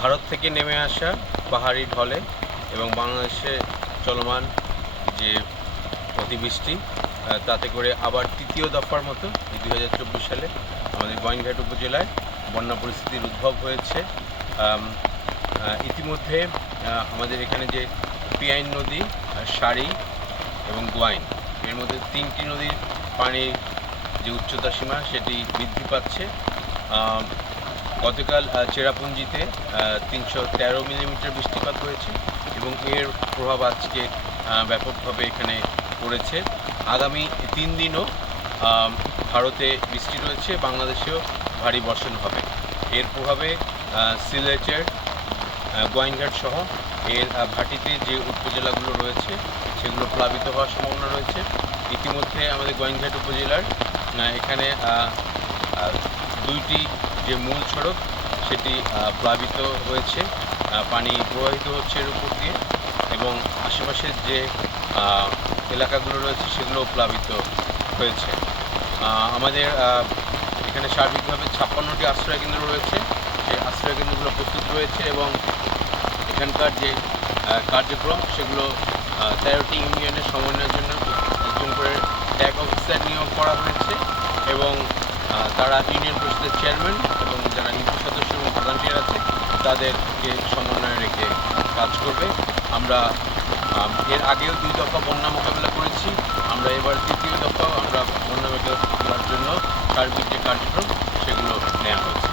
ভারত থেকে নেমে আসা পাহাড়ি ঢলে এবং বাংলাদেশে চলমান যে অতিবৃষ্টি তাতে করে আবার তৃতীয় দফার মতো 2024 সালে আমাদের গোয়াইনঘাট উপজেলায় বন্যা পরিস্থিতির উদ্ভব হয়েছে। ইতিমধ্যে আমাদের এখানে যে পিয়াইন নদী, সারি এবং গোয়াইন, এর মধ্যে তিনটি নদীর পানির যে উচ্চতা সীমা সেটি বৃদ্ধি পাচ্ছে। গতকাল চেরাপুঞ্জিতে 313 মিলিমিটার বৃষ্টিপাত হয়েছে এবং এর প্রভাব আজকে ব্যাপকভাবে এখানে পড়েছে। আগামী 3 দিনও ভারতে বৃষ্টি রয়েছে, বাংলাদেশেও ভারী বর্ষণ হবে। এর প্রভাবে সিলেটের গোয়াইনঘাট সহ এর ভাটিতে যে উপজেলাগুলো রয়েছে সেগুলো প্লাবিত হওয়ার সম্ভাবনা রয়েছে। ইতিমধ্যে আমাদের গোয়াইনঘাট উপজেলার এখানে দুইটি যে মূল সড়ক সেটি প্লাবিত হয়েছে, পানি প্রবাহিত হচ্ছে এর উপর দিয়ে, এবং আশেপাশের যে এলাকাগুলো রয়েছে সেগুলো প্লাবিত হয়েছে। আমাদের এখানে সার্বিকভাবে 56টি আশ্রয়কেন্দ্র রয়েছে। সেই আশ্রয়কেন্দ্রগুলো প্রস্তুত রয়েছে এবং এখানকার যে কার্যক্রম সেগুলো 13টি ইউনিয়নের সমন্বয়ের জন্য একজন করে ট্যাগ অফিসার নিয়োগ করা হয়েছে এবং তারা ইউনিয়ন পরিষদের চেয়ারম্যান এবং যারা নীতি সদস্য এবং ভলান্টিয়ার আছে তাদেরকে সমন্বয়ে রেখে কাজ করবে। আমরা এর আগেও 2 দফা বন্যা মোকাবিলা করেছি, আমরা এবার 3য় দফাও আমরা বন্যা মোকাবিলার জন্য সার্বিক যে কার্যক্রম সেগুলো নেওয়া হয়েছে।